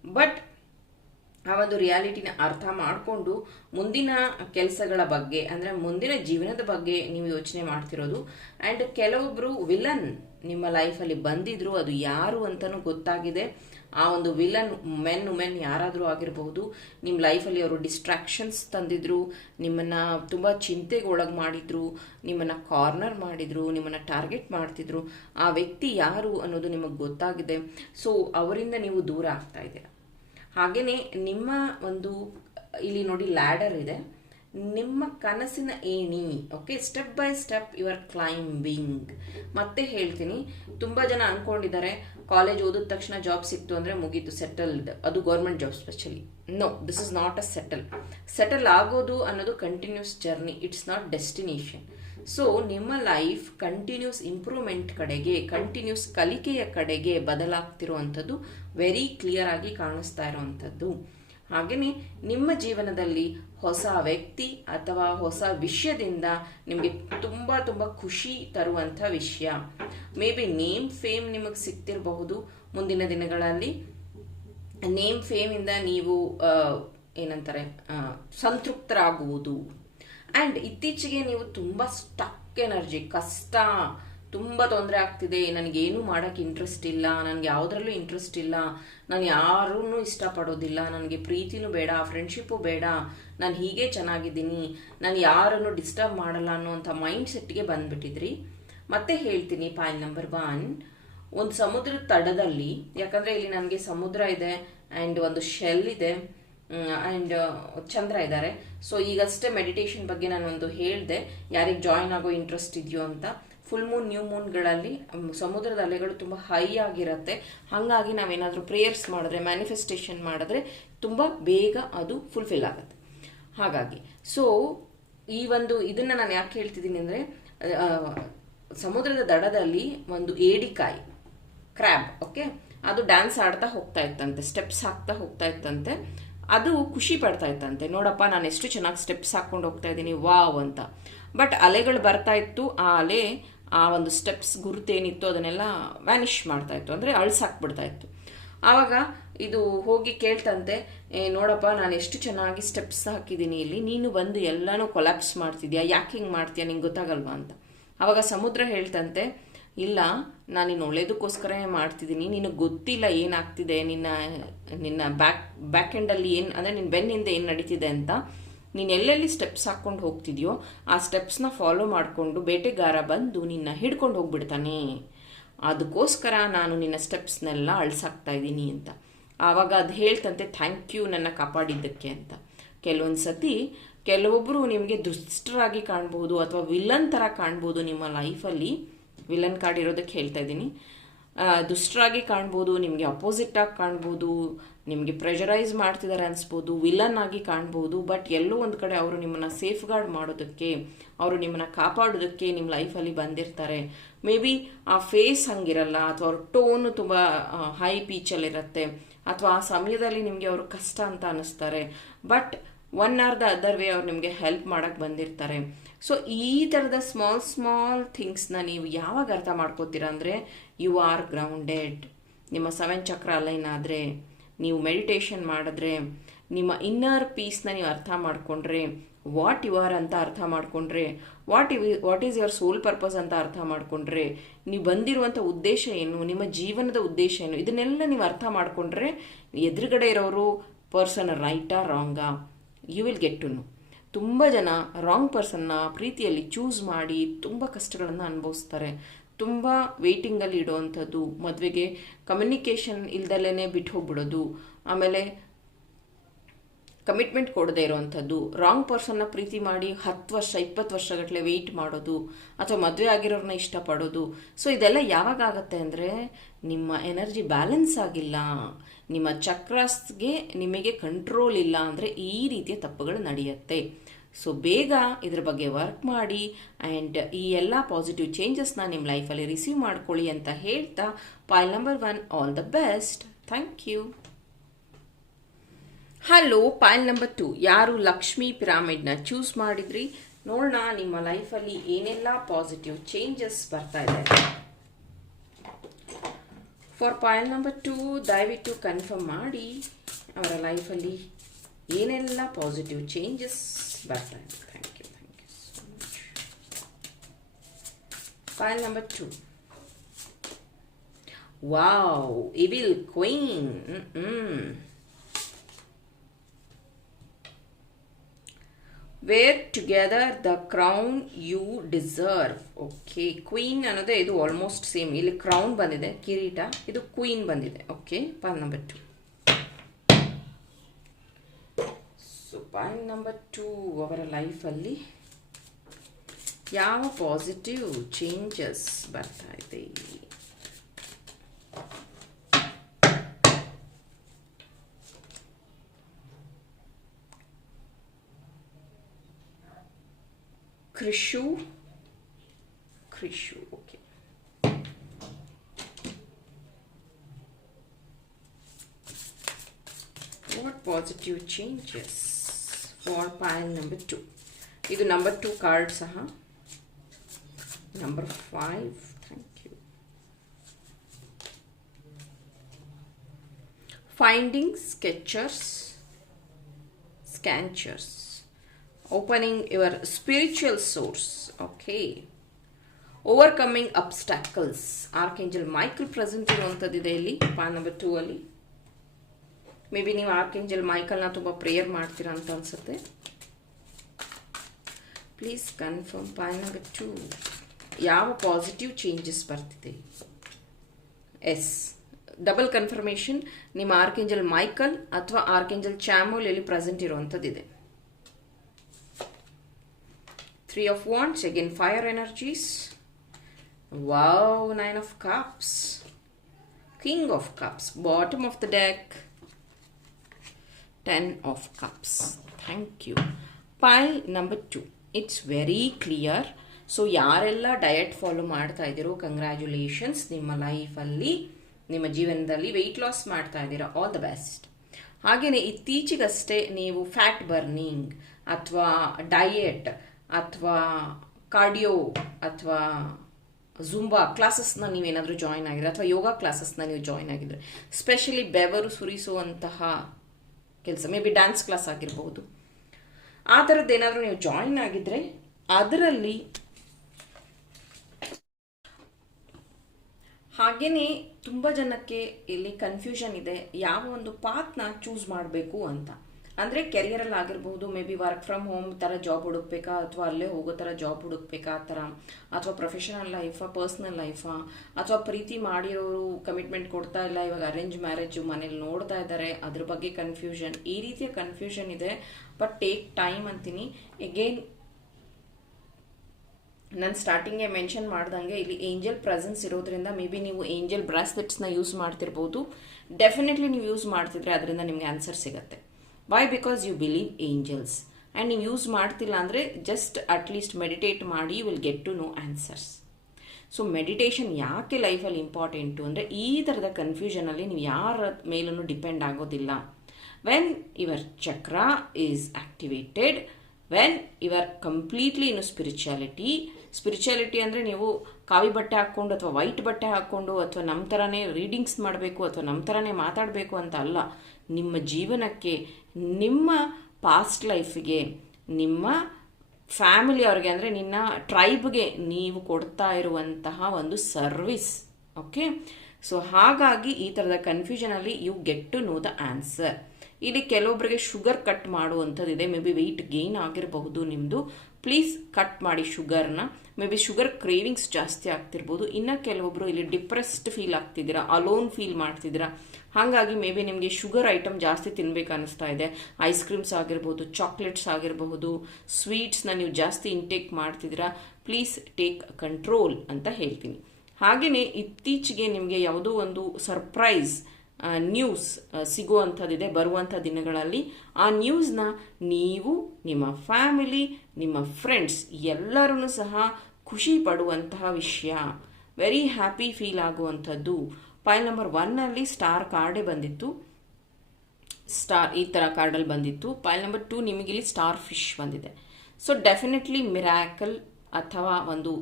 ಬಟ್ ಆ ಒಂದು ರಿಯಾಲಿಟಿನ ಅರ್ಥ ಮಾಡಿಕೊಂಡು ಮುಂದಿನ ಕೆಲಸಗಳ ಬಗ್ಗೆ, ಅಂದರೆ ಮುಂದಿನ ಜೀವನದ ಬಗ್ಗೆ ನೀವು ಯೋಚನೆ ಮಾಡ್ತಿರೋದು. ಆ್ಯಂಡ್ ಕೆಲವೊಬ್ಬರು ವಿಲನ್ ನಿಮ್ಮ ಲೈಫಲ್ಲಿ ಬಂದಿದ್ರು, ಅದು ಯಾರು ಅಂತಲೂ ಗೊತ್ತಾಗಿದೆ. ಆ ಒಂದು ವಿಲನ್, ಮೆನ್ ಉಮೆನ್ ಯಾರಾದರೂ ಆಗಿರಬಹುದು ನಿಮ್ಮ ಲೈಫಲ್ಲಿ ಅವರು ಡಿಸ್ಟ್ರಾಕ್ಷನ್ಸ್ ತಂದಿದ್ರು, ನಿಮ್ಮನ್ನು ತುಂಬ ಚಿಂತೆಗೆ ಒಳಗೆ ಮಾಡಿದ್ರು, ನಿಮ್ಮನ್ನು ಕಾರ್ನರ್ ಮಾಡಿದ್ರು, ನಿಮ್ಮನ್ನು ಟಾರ್ಗೆಟ್ ಮಾಡ್ತಿದ್ರು, ಆ ವ್ಯಕ್ತಿ ಯಾರು ಅನ್ನೋದು ನಿಮಗೆ ಗೊತ್ತಾಗಿದೆ. ಸೊ ಅವರಿಂದ ನೀವು ದೂರ ಆಗ್ತಾ ಇದ್ದೀರಾ. ಹಾಗೆಯೇ ನಿಮ್ಮ ಒಂದು, ಇಲ್ಲಿ ನೋಡಿ ಲ್ಯಾಡರ್ ಇದೆ. ನಿಮ್ಮ ಕನಸಿನ ಏಣಿ okay step by step you are climbing ಮತ್ತೆ ಹೇಳ್ತೀನಿ, ತುಂಬ ಜನ ಅನ್ಕೊಂಡಿದ್ದಾರೆ ಕಾಲೇಜ್ ಓದಿದ ತಕ್ಷಣ ಜಾಬ್ ಸಿಕ್ತು ಅಂದರೆ ಮುಗೀತು ಸೆಟಲ್ಡ್ ಅದು government job specially no this is not a settle settle ಆಗೋದು ಅನ್ನೋದು continuous journey it's not destination so ನಿಮ್ಮ ಲೈಫ್ ಕಂಟಿನ್ಯೂಸ್ ಇಂಪ್ರೂವ್ಮೆಂಟ್ ಕಡೆಗೆ ಕಂಟಿನ್ಯೂಸ್ ಕಲಿಕೆಯ ಕಡೆಗೆ ಬದಲಾಗ್ತಿರುವಂಥದ್ದು ವೆರಿ ಕ್ಲಿಯರ್ ಆಗಿ ಕಾಣಿಸ್ತಾ ಇರುವಂಥದ್ದು. ಹಾಗೆಯೇ ನಿಮ್ಮ ಜೀವನದಲ್ಲಿ ಹೊಸ ವ್ಯಕ್ತಿ ಅಥವಾ ಹೊಸ ವಿಷಯದಿಂದ ನಿಮಗೆ ತುಂಬ ತುಂಬ ಖುಷಿ ತರುವಂಥ ವಿಷಯ. ಮೇ ಬಿ ನೇಮ್ ಫೇಮ್ ನಿಮಗೆ ಸಿಗ್ತಿರಬಹುದು ಮುಂದಿನ ದಿನಗಳಲ್ಲಿ. ನೇಮ್ ಫೇಮಿಂದ ನೀವು ಏನಂತಾರೆ ಸಂತೃಪ್ತರಾಗುವುದು. ಆ್ಯಂಡ್ ಇತ್ತೀಚೆಗೆ ನೀವು ತುಂಬ ಸ್ಟಕ್ ಎನರ್ಜಿ ಕಷ್ಟ ತುಂಬ ತೊಂದರೆ ಆಗ್ತಿದೆ, ನನಗೇನು ಮಾಡೋಕ್ಕೆ ಇಂಟ್ರೆಸ್ಟ್ ಇಲ್ಲ, ನನಗೆ ಯಾವುದ್ರಲ್ಲೂ ಇಂಟ್ರೆಸ್ಟ್ ಇಲ್ಲ, ನಾನು ಯಾರೂ ಇಷ್ಟಪಡೋದಿಲ್ಲ, ನನಗೆ ಪ್ರೀತಿನೂ ಬೇಡ ಫ್ರೆಂಡ್ಶಿಪ್ಪು ಬೇಡ, ನಾನು ಹೀಗೆ ಚೆನ್ನಾಗಿದ್ದೀನಿ, ನಾನು ಯಾರನ್ನು ಡಿಸ್ಟರ್ಬ್ ಮಾಡಲ್ಲ ಅನ್ನೋವಂಥ ಮೈಂಡ್ ಸೆಟ್ಗೆ ಬಂದುಬಿಟ್ಟಿದ್ರಿ. ಮತ್ತೆ ಹೇಳ್ತೀನಿ ಪಾಯಿಂಟ್ ನಂಬರ್ ಒನ್ ಒಂದು ಸಮುದ್ರದ ತಡದಲ್ಲಿ, ಯಾಕಂದರೆ ಇಲ್ಲಿ ನನಗೆ ಸಮುದ್ರ ಇದೆ ಆ್ಯಂಡ್ ಒಂದು ಶೆಲ್ ಇದೆ ಆ್ಯಂಡ್ ಚಂದ್ರ ಇದ್ದಾರೆ ಸೊ ಈಗಷ್ಟೇ ಮೆಡಿಟೇಷನ್ ಬಗ್ಗೆ ನಾನೊಂದು ಹೇಳಿದೆ, ಯಾರಿಗೆ ಜಾಯ್ನ್ ಆಗೋ ಇಂಟ್ರೆಸ್ಟ್ ಇದೆಯೋ ಅಂತ. ಫುಲ್ ಮೂನ್ ನ್ಯೂ ಮೂನ್ಗಳಲ್ಲಿ ಸಮುದ್ರದ ಅಲೆಗಳು ತುಂಬ ಹೈ ಆಗಿರುತ್ತೆ. ಹಾಗಾಗಿ ನಾವೇನಾದರೂ ಪ್ರೇಯರ್ಸ್ ಮಾಡಿದ್ರೆ ಮ್ಯಾನಿಫೆಸ್ಟೇಷನ್ ಮಾಡಿದ್ರೆ ತುಂಬ ಬೇಗ ಅದು ಫುಲ್ಫಿಲ್ ಆಗುತ್ತೆ. ಹಾಗಾಗಿ ಸೊ ಈ ಒಂದು ಇದನ್ನು ನಾನು ಯಾಕೆ ಹೇಳ್ತಿದ್ದೀನಿ ಅಂದರೆ ಸಮುದ್ರದ ದಡದಲ್ಲಿ ಒಂದು ಏಡಿಕಾಯಿ ಕ್ರ್ಯಾಬ್ ಓಕೆ ಅದು ಡ್ಯಾನ್ಸ್ ಆಡ್ತಾ ಹೋಗ್ತಾ ಇತ್ತಂತೆ ಸ್ಟೆಪ್ಸ್ ಹಾಕ್ತಾ ಹೋಗ್ತಾ ಇತ್ತಂತೆ. ಅದು ಖುಷಿ ಪಡ್ತಾ ಇತ್ತಂತೆ. ನೋಡಪ್ಪ, ನಾನು ಎಷ್ಟು ಚೆನ್ನಾಗಿ ಸ್ಟೆಪ್ಸ್ ಹಾಕ್ಕೊಂಡು ಹೋಗ್ತಾ ಇದ್ದೀನಿ, ವಾವ್ ಅಂತ. ಬಟ್ ಅಲೆಗಳು ಬರ್ತಾ ಇತ್ತು, ಆ ಅಲೆ ಆ ಒಂದು ಸ್ಟೆಪ್ಸ್ ಗುರುತೇನಿತ್ತು ಅದನ್ನೆಲ್ಲ ವ್ಯಾನಿಷ್ ಮಾಡ್ತಾ ಇತ್ತು. ಅಂದರೆ ಅಳ್ಸಾಕ್ಬಿಡ್ತಾ ಇತ್ತು ಆವಾಗ ಇದು ಹೋಗಿ ಕೇಳ್ತಂತೆ ನೋಡಪ್ಪ, ನಾನು ಎಷ್ಟು ಚೆನ್ನಾಗಿ ಸ್ಟೆಪ್ಸ್ ಹಾಕಿದ್ದೀನಿ ಇಲ್ಲಿ. ನೀನು ಬಂದು ಎಲ್ಲನೂ ಕೊಲಾಪ್ಸ್ ಮಾಡ್ತಿದ್ಯಾ? ಯಾಕೆ ಹಿಂಗೆ ಮಾಡ್ತೀಯಾ? ನಿಂಗೆ ಗೊತ್ತಾಗಲ್ವಾ? ಅಂತ. ಆವಾಗ ಸಮುದ್ರ ಹೇಳ್ತಂತೆ, ಇಲ್ಲ, ನಾನು ನಿನ್ನ ಒಳ್ಳೇದಕ್ಕೋಸ್ಕರವೇ ಮಾಡ್ತಿದ್ದೀನಿ. ನಿನಗೆ ಗೊತ್ತಿಲ್ಲ ಏನಾಗ್ತಿದೆ? ನಿನ್ನ ನಿನ್ನ ಬ್ಯಾಕ್ ಬ್ಯಾಕ್ ಎಂಡಲ್ಲಿ ಏನು, ಅಂದರೆ ನಿನ್ನ ಬೆನ್ನಿಂದ ಏನು ನಡೀತಿದೆ? ಅಂತ. ನೀನು ಎಲ್ಲೆಲ್ಲಿ ಸ್ಟೆಪ್ಸ್ ಹಾಕ್ಕೊಂಡು ಹೋಗ್ತಿದ್ಯೋ ಆ ಸ್ಟೆಪ್ಸ್ನ ಫಾಲೋ ಮಾಡಿಕೊಂಡು ಬೇಟೆಗಾರ ಬಂದು ನಿನ್ನ ಹಿಡ್ಕೊಂಡು ಹೋಗ್ಬಿಡ್ತಾನೆ. ಅದಕ್ಕೋಸ್ಕರ ನಾನು ನಿನ್ನ ಸ್ಟೆಪ್ಸ್ನೆಲ್ಲ ಅಳ್ಸಾಕ್ತಾ ಇದ್ದೀನಿ ಅಂತ. ಆವಾಗ ಅದು ಹೇಳ್ತಂತೆ ಥ್ಯಾಂಕ್ ಯು ನನ್ನ ಕಾಪಾಡಿದ್ದಕ್ಕೆ ಅಂತ. ಕೆಲವೊಂದು ಸತಿ ಕೆಲವೊಬ್ಬರು ನಿಮಗೆ ದುಷ್ಟರಾಗಿ ಕಾಣ್ಬೋದು ಅಥವಾ ವಿಲನ್ ಥರ ಕಾಣ್ಬೋದು ನಿಮ್ಮ ಲೈಫಲ್ಲಿ ವಿಲನ್ ಕಾರ್ಡ್ ಇರೋದಕ್ಕೆ ಹೇಳ್ತಾ ಇದ್ದೀನಿ. ದುಷ್ಟರಾಗಿ ಕಾಣ್ಬೋದು, ನಿಮಗೆ ಅಪೋಸಿಟಾಗಿ ಕಾಣ್ಬೋದು, ನಿಮಗೆ ಪ್ರೆಷರೈಸ್ ಮಾಡ್ತಿದ್ದಾರೆ ಅನಿಸ್ಬೋದು ವಿಲನ್ ಆಗಿ ಕಾಣ್ಬೋದು ಬಟ್ ಎಲ್ಲೋ ಒಂದು ಕಡೆ ಅವರು ನಿಮ್ಮನ್ನು ಸೇಫ್ ಗಾರ್ಡ್ ಮಾಡೋದಕ್ಕೆ, ಅವರು ನಿಮ್ಮನ್ನು ಕಾಪಾಡೋದಕ್ಕೆ ನಿಮ್ಮ ಲೈಫಲ್ಲಿ ಬಂದಿರ್ತಾರೆ. ಮೇ ಬಿ ಆ ಫೇಸ್ ಹಂಗಿರಲ್ಲ, ಅಥವಾ ಅವ್ರ ಟೋನು ತುಂಬ ಹೈ ಪೀಚಲ್ಲಿರುತ್ತೆ ಅಥವಾ ಆ ಸಮಯದಲ್ಲಿ ನಿಮಗೆ ಅವರು ಕಷ್ಟ ಅಂತ ಅನ್ನಿಸ್ತಾರೆ but one or the other way ಅವ್ರು ನಿಮಗೆ ಹೆಲ್ಪ್ ಮಾಡೋಕ್ಕೆ ಬಂದಿರ್ತಾರೆ. ಸೊ ಈ ಥರದ ಸ್ಮಾಲ್ ಸ್ಮಾಲ್ ಥಿಂಗ್ಸ್ನ ನೀವು ಯಾವಾಗ ಅರ್ಥ ಮಾಡ್ಕೋತೀರಾ ಅಂದರೆ ಯು ಆರ್ ಗ್ರೌಂಡೆಡ್ ನಿಮ್ಮ ಸೆವೆನ್ ಚಕ್ರ ಅಲೈನ್ ಆದರೆ, ನೀವು ಮೆಡಿಟೇಷನ್ ಮಾಡಿದ್ರೆ, ನಿಮ್ಮ ಇನ್ನರ್ ಪೀಸ್ನ ನೀವು ಅರ್ಥ ಮಾಡಿಕೊಂಡ್ರೆ ವಾಟ್ ಯು ಆರ್ ಅಂತ ಅರ್ಥ ಮಾಡಿಕೊಂಡ್ರೆ what is what is your soul purpose ಅಂತ ಅರ್ಥ ಮಾಡಿಕೊಂಡ್ರೆ, ನೀವು ಬಂದಿರುವಂಥ ಉದ್ದೇಶ ಏನು, ನಿಮ್ಮ ಜೀವನದ ಉದ್ದೇಶ ಏನು, ಇದನ್ನೆಲ್ಲ ನೀವು ಅರ್ಥ ಮಾಡಿಕೊಂಡ್ರೆ, ಎದುರುಗಡೆ ಇರೋರು ಪರ್ಸನ್ ರೈಟಾ ರಾಂಗಾ you will get to know ತುಂಬ ಜನ ರಾಂಗ್ ಪರ್ಸನ್ನ ಪ್ರೀತಿಯಲ್ಲಿ ಚೂಸ್ ಮಾಡಿ ತುಂಬ ಕಷ್ಟಗಳನ್ನು ಅನುಭವಿಸ್ತಾರೆ. ತುಂಬ ವೇಟಿಂಗಲ್ಲಿ ಇಡುವಂಥದ್ದು, ಮದುವೆಗೆ ಕಮ್ಯುನಿಕೇಷನ್ ಇಲ್ದಲೇ ಬಿಟ್ಟು ಹೋಗ್ಬಿಡೋದು, ಆಮೇಲೆ ಕಮಿಟ್ಮೆಂಟ್ ಕೊಡದೇ ಇರೋವಂಥದ್ದು ರಾಂಗ್ ಪರ್ಸನ್ನ ಪ್ರೀತಿ ಮಾಡಿ ಹತ್ತು ವರ್ಷ, ಇಪ್ಪತ್ತು ವರ್ಷಗಟ್ಟಲೆ ವೆಯ್ಟ್ ಮಾಡೋದು, ಅಥವಾ ಮದುವೆ ಆಗಿರೋರನ್ನ ಇಷ್ಟಪಡೋದು. ಸೊ ಇದೆಲ್ಲ ಯಾವಾಗ ಆಗುತ್ತೆ ಅಂದರೆ ನಿಮ್ಮ ಎನರ್ಜಿ ಬ್ಯಾಲೆನ್ಸ್ ಆಗಿಲ್ಲ. ನಿಮ್ಮ ಚಕ್ರಸ್ಗೆ ನಿಮಗೆ ಕಂಟ್ರೋಲ್ ಇಲ್ಲ ಅಂದರೆ ಈ ರೀತಿಯ ತಪ್ಪುಗಳು ನಡೆಯುತ್ತೆ. ಸೊ ಬೇಗ ಇದ್ರ ಬಗ್ಗೆ ವರ್ಕ್ ಮಾಡಿ ಆ್ಯಂಡ್ ಈ ಎಲ್ಲ ಪಾಸಿಟಿವ್ ಚೇಂಜಸ್ನ ನಿಮ್ಮ ಲೈಫಲ್ಲಿ ರಿಸೀವ್ ಮಾಡ್ಕೊಳ್ಳಿ ಅಂತ ಹೇಳ್ತಾ pile number one all the best thank you hello pile number two ಯಾರು ಲಕ್ಷ್ಮಿ ಪಿರಾಮಿಡ್ನ ಚೂಸ್ ಮಾಡಿದ್ರಿ? ನೋಡೋಣ ನಿಮ್ಮ ಲೈಫಲ್ಲಿ ಏನೆಲ್ಲ ಪಾಸಿಟಿವ್ ಚೇಂಜಸ್ ಬರ್ತಾ ಇದೆ. ಫಾರ್ ಪಾಯಲ್ ನಂಬರ್ ಟು ದಯವಿಟ್ಟು ಕನ್ಫರ್ಮ್ ಮಾಡಿ ಅವರ ಲೈಫಲ್ಲಿ ಏನೆಲ್ಲ ಪಾಸಿಟಿವ್ ಚೇಂಜಸ್ ಬರ್ತಾ ಇದೆ. Thank you thank you so much pile number two wow evil queen hmm wear together the crown you deserve okay queen ಅನ್ನೋದೇ ಇದು ಆಲ್ಮೋಸ್ಟ್ ಸೇಮ್ ಇಲ್ಲಿ ಕ್ರೌನ್ ಬಂದಿದೆ, ಕಿರೀಟ. ಇದು ಕ್ವೀನ್ ಬಂದಿದೆ. Okay pile number two so pile number two ಅವರ ಲೈಫಲ್ಲಿ ಯಾವ ಪಾಸಿಟಿವ್ ಚೇಂಜಸ್ ಬರ್ತಾ ಇದೆ Krishu. Krishu, okay. What positive changes for pile number two? ಇದು ನಂಬರ್ ಟು ಕಾರ್ಡ್ ಸಹ number five thank you finding Skechers ಸ್ಕ್ಯಾಂಚರ್ಸ್ Opening your spiritual source, okay? Overcoming arch archangel Michael present ಇರುವಂಥದ್ದಿದೆ ಇಲ್ಲಿ ಪಾ ನಂಬರ್ ಟೂ ಅಲ್ಲಿ. ಮೇ ಬಿ ನೀವು ಆರ್ಕ್ ಆರ್ಕೇಂಜಲ್ ಮೈಕಲ್ನ ತುಂಬ ಪ್ರೇಯರ್ ಮಾಡ್ತೀರಾ ಅಂತ ಅನ್ಸುತ್ತೆ. Please confirm pile number two ಯಾವ ಪಾಸಿಟಿವ್ ಚೇಂಜಸ್ ಬರ್ತಿದೆ? ಎಸ್ ಡಬಲ್ ಕನ್ಫರ್ಮೇಷನ್ ನಿಮ್ಮ ಆರ್ಕ್ ಆರ್ಕೇಂಜಲ್ ಮೈಕಲ್ ಅಥವಾ ಆರ್ಕೇಂಜಲ್ ಚಾಮೋಲ್ ಇಲ್ಲಿ ಪ್ರೆಸೆಂಟ್ ಇರುವಂಥದ್ದಿದೆ. Three of Wands, again fire energies. Wow, Nine of Cups. King of Cups, bottom of the deck. Ten of Cups. Thank you. Pile number two. It's very clear. ಸೊ ಯಾರೆಲ್ಲ ಡಯಟ್ ಫಾಲೋ ಮಾಡ್ತಾ ಇದ್ದೀರೋ ಕಂಗ್ರ್ಯಾಚುಲೇಷನ್ಸ್ ನಿಮ್ಮ ಲೈಫಲ್ಲಿ ನಿಮ್ಮ ಜೀವನದಲ್ಲಿ ವೆಯ್ಟ್ ಲಾಸ್ ಮಾಡ್ತಾ ಇದ್ದೀರಾ ಆಲ್ ದ ಬೆಸ್ಟ್ ಹಾಗೆಯೇ ಇತ್ತೀಚೆಗಷ್ಟೇ ನೀವು ಫ್ಯಾಟ್ ಬರ್ನಿಂಗ್ ಅಥವಾ ಡಯೆಟ್ ಅಥವಾ ಕಾರ್ಡಿಯೋ ಅಥವಾ ಜುಂಬಾ ಕ್ಲಾಸಸ್ನ ನೀವೇನಾದರೂ ಜಾಯಿನ್ ಆಗಿದ್ರೆ, ಅಥವಾ ಯೋಗ ಕ್ಲಾಸಸ್ನ ನೀವು ಜಾಯ್ನ್ ಆಗಿದ್ರೆ ಸ್ಪೆಷಲಿ ಬೆವರು ಸುರಿಸುವಂತಹ ಕೆಲಸ ಮೇ ಬಿ ಡ್ಯಾನ್ಸ್ ಕ್ಲಾಸ್ ಆಗಿರಬಹುದು ಆ ಥರದ್ದು ಏನಾದರೂ ನೀವು ಜಾಯಿನ್ ಆಗಿದ್ರೆ, ಅದರಲ್ಲಿ ಹಾಗೆಯೇ ತುಂಬ ಜನಕ್ಕೆ ಇಲ್ಲಿ ಕನ್ಫ್ಯೂಷನ್ ಇದೆ, ಯಾವ ಒಂದು ಪಾತ್ನ ಚೂಸ್ ಮಾಡಬೇಕು ಅಂತ. ಅಂದರೆ ಕೆರಿಯರಲ್ಲಿ ಆಗಿರ್ಬೋದು may be work from home ಥರ ಜಾಬ್ ಹುಡುಕ್ಬೇಕಾ, ಅಥವಾ ಅಲ್ಲೇ ಹೋಗೋ ಥರ ಜಾಬ್ ಹುಡುಕ್ಬೇಕಾ, ಆ ಥರ. ಅಥವಾ ಪ್ರೊಫೆಷನಲ್ ಲೈಫಾ ಪರ್ಸ್ನಲ್ ಲೈಫಾ ಅಥವಾ ಪ್ರೀತಿ ಮಾಡಿರೋರು ಕಮಿಟ್ಮೆಂಟ್ ಕೊಡ್ತಾ ಇಲ್ಲ, ಇವಾಗ ಅರೇಂಜ್ ಮ್ಯಾರೇಜು ಮನೇಲಿ ನೋಡ್ತಾ ಇದ್ದಾರೆ, ಅದ್ರ ಬಗ್ಗೆ ಕನ್ಫ್ಯೂಷನ್ ಈ ರೀತಿಯ ಕನ್ಫ್ಯೂಷನ್ ಇದೆ. ಬಟ್ ಟೇಕ್ ಟೈಮ್ ಅಂತೀನಿ. ಎಗೇನ್ ನಾನು ಸ್ಟಾರ್ಟಿಂಗ್ಗೆ ಮೆನ್ಷನ್ ಮಾಡ್ದಂಗೆ ಇಲ್ಲಿ ಏಂಜಲ್ ಪ್ರೆಸೆನ್ಸ್ ಇರೋದ್ರಿಂದ ಮೇ ಬಿ ನೀವು ಏಂಜಲ್ ಬ್ರಾಸ್ಲೆಟ್ಸ್ನ ಯೂಸ್ ಮಾಡ್ತಿರ್ಬೋದು. ಡೆಫಿನೆಟ್ಲಿ ನೀವು ಯೂಸ್ ಮಾಡ್ತಿದ್ರೆ ಅದರಿಂದ ನಿಮಗೆ ಆನ್ಸರ್ ಸಿಗುತ್ತೆ. Why because you believe angels and ನೀವು ಯೂಸ್ ಮಾಡ್ತಿಲ್ಲ ಅಂದರೆ ಜಸ್ಟ್ ಅಟ್ಲೀಸ್ಟ್ ಮೆಡಿಟೇಟ್ ಮಾಡಿ you will get to know answers so meditation ಯಾಕೆ ಲೈಫಲ್ಲಿ ಇಂಪಾರ್ಟೆಂಟು ಅಂದರೆ ಈ ಥರದ ಕನ್ಫ್ಯೂಷನಲ್ಲಿ ನೀವು ಯಾರ ಮೇಲೂ ಡಿಪೆಂಡ್ ಆಗೋದಿಲ್ಲ. When your chakra is activated when your completely ಇನ್ನು ಸ್ಪಿರಿಚುಯಾಲಿಟಿ ಸ್ಪಿರಿಚುಯಾಲಿಟಿ ಅಂದರೆ ನೀವು ಕಾವಿ ಬಟ್ಟೆ ಹಾಕ್ಕೊಂಡು ಅಥವಾ ವೈಟ್ ಬಟ್ಟೆ ಹಾಕ್ಕೊಂಡು ಅಥವಾ ನಮ್ಮ ಥರನೇ ರೀಡಿಂಗ್ಸ್ ಮಾಡಬೇಕು ಅಥವಾ ನಮ್ಮ ಥರನೇ ಮಾತಾಡಬೇಕು ಅಂತ ಅಲ್ಲ, ನಿಮ್ಮ ಜೀವನಕ್ಕೆ, ನಿಮ್ಮ ಪಾಸ್ಟ್ ಲೈಫಿಗೆ ನಿಮ್ಮ ಫ್ಯಾಮಿಲಿ ಅವ್ರಿಗೆ ಅಂದರೆ ನಿನ್ನ ಟ್ರೈಬ್ಗೆ ನೀವು ಕೊಡ್ತಾ ಇರುವಂತಹ ಒಂದು ಸರ್ವಿಸ್ ಓಕೆ ಸೊ ಹಾಗಾಗಿ ಈ ಥರದ ಕನ್ಫ್ಯೂಷನಲ್ಲಿ you get to know the answer ಇಲ್ಲಿ ಕೆಲವೊಬ್ಬರಿಗೆ ಶುಗರ್ ಕಟ್ ಮಾಡುವಂಥದ್ದಿದೆ ಮೇ ಬಿ ವೆಯ್ಟ್ ಗೇನ್ ಆಗಿರಬಹುದು ನಿಮ್ಮದು ಪ್ಲೀಸ್ ಕಟ್ ಮಾಡಿ ಶುಗರ್ನ ಮೇ ಬಿ ಶುಗರ್ ಕ್ರೇವಿಂಗ್ಸ್ ಜಾಸ್ತಿ ಆಗ್ತಿರ್ಬೋದು. ಇನ್ನು ಕೆಲವೊಬ್ಬರು ಇಲ್ಲಿ ಡಿಪ್ರೆಸ್ಡ್ ಫೀಲ್ ಆಗ್ತಿದ್ದೀರಾ ಅಲೋನ್ ಫೀಲ್ ಮಾಡ್ತಿದ್ದೀರಾ. ಹಾಗಾಗಿ ಮೇ ಬಿ ನಿಮಗೆ ಶುಗರ್ ಐಟಮ್ ಜಾಸ್ತಿ ತಿನ್ಬೇಕು ಅನಿಸ್ತಾ ಇದೆ. ಐಸ್ ಕ್ರೀಮ್ಸ್ ಆಗಿರ್ಬೋದು ಚಾಕ್ಲೇಟ್ಸ್ ಆಗಿರಬಹುದು ಸ್ವೀಟ್ಸ್ನ ನೀವು ಜಾಸ್ತಿ ಇಂಟೇಕ್ ಮಾಡ್ತಿದ್ದೀರಾ ಪ್ಲೀಸ್ ಟೇಕ್ ಕಂಟ್ರೋಲ್ ಅಂತ ಹೇಳ್ತೀನಿ. ಹಾಗೆಯೇ ಇತ್ತೀಚೆಗೆ ನಿಮಗೆ ಯಾವುದೋ ಒಂದು ಸರ್ಪ್ರೈಸ್ ನ್ಯೂಸ್ ಸಿಗುವಂಥದ್ದಿದೆ, ಬರುವಂಥ ದಿನಗಳಲ್ಲಿ. ಆ ನ್ಯೂಸ್ನ ನೀವು ನಿಮ್ಮ ಫ್ಯಾಮಿಲಿ ನಿಮ್ಮ ಫ್ರೆಂಡ್ಸ್ ಎಲ್ಲರೂ ಸಹ ಖುಷಿ ಪಡುವಂತಹ ವಿಷಯ. ವೆರಿ ಹ್ಯಾಪಿ ಫೀಲ್ ಆಗುವಂಥದ್ದು. ಫೈಲ್ ನಂಬರ್ ಒನ್ನಲ್ಲಿ ಸ್ಟಾರ್ ಕಾರ್ಡೇ ಬಂದಿತ್ತು. ಸ್ಟಾರ್ ಈ ಥರ ಕಾರ್ಡಲ್ಲಿ ಬಂದಿತ್ತು. ಫೈಲ್ ನಂಬರ್ ಟು ನಿಮಗಿಲ್ಲಿ ಸ್ಟಾರ್ ಫಿಶ್ ಬಂದಿದೆ. ಸೊ ಡೆಫಿನೆಟ್ಲಿ ಮಿರಾಕಲ್ ಅಥವಾ ಒಂದು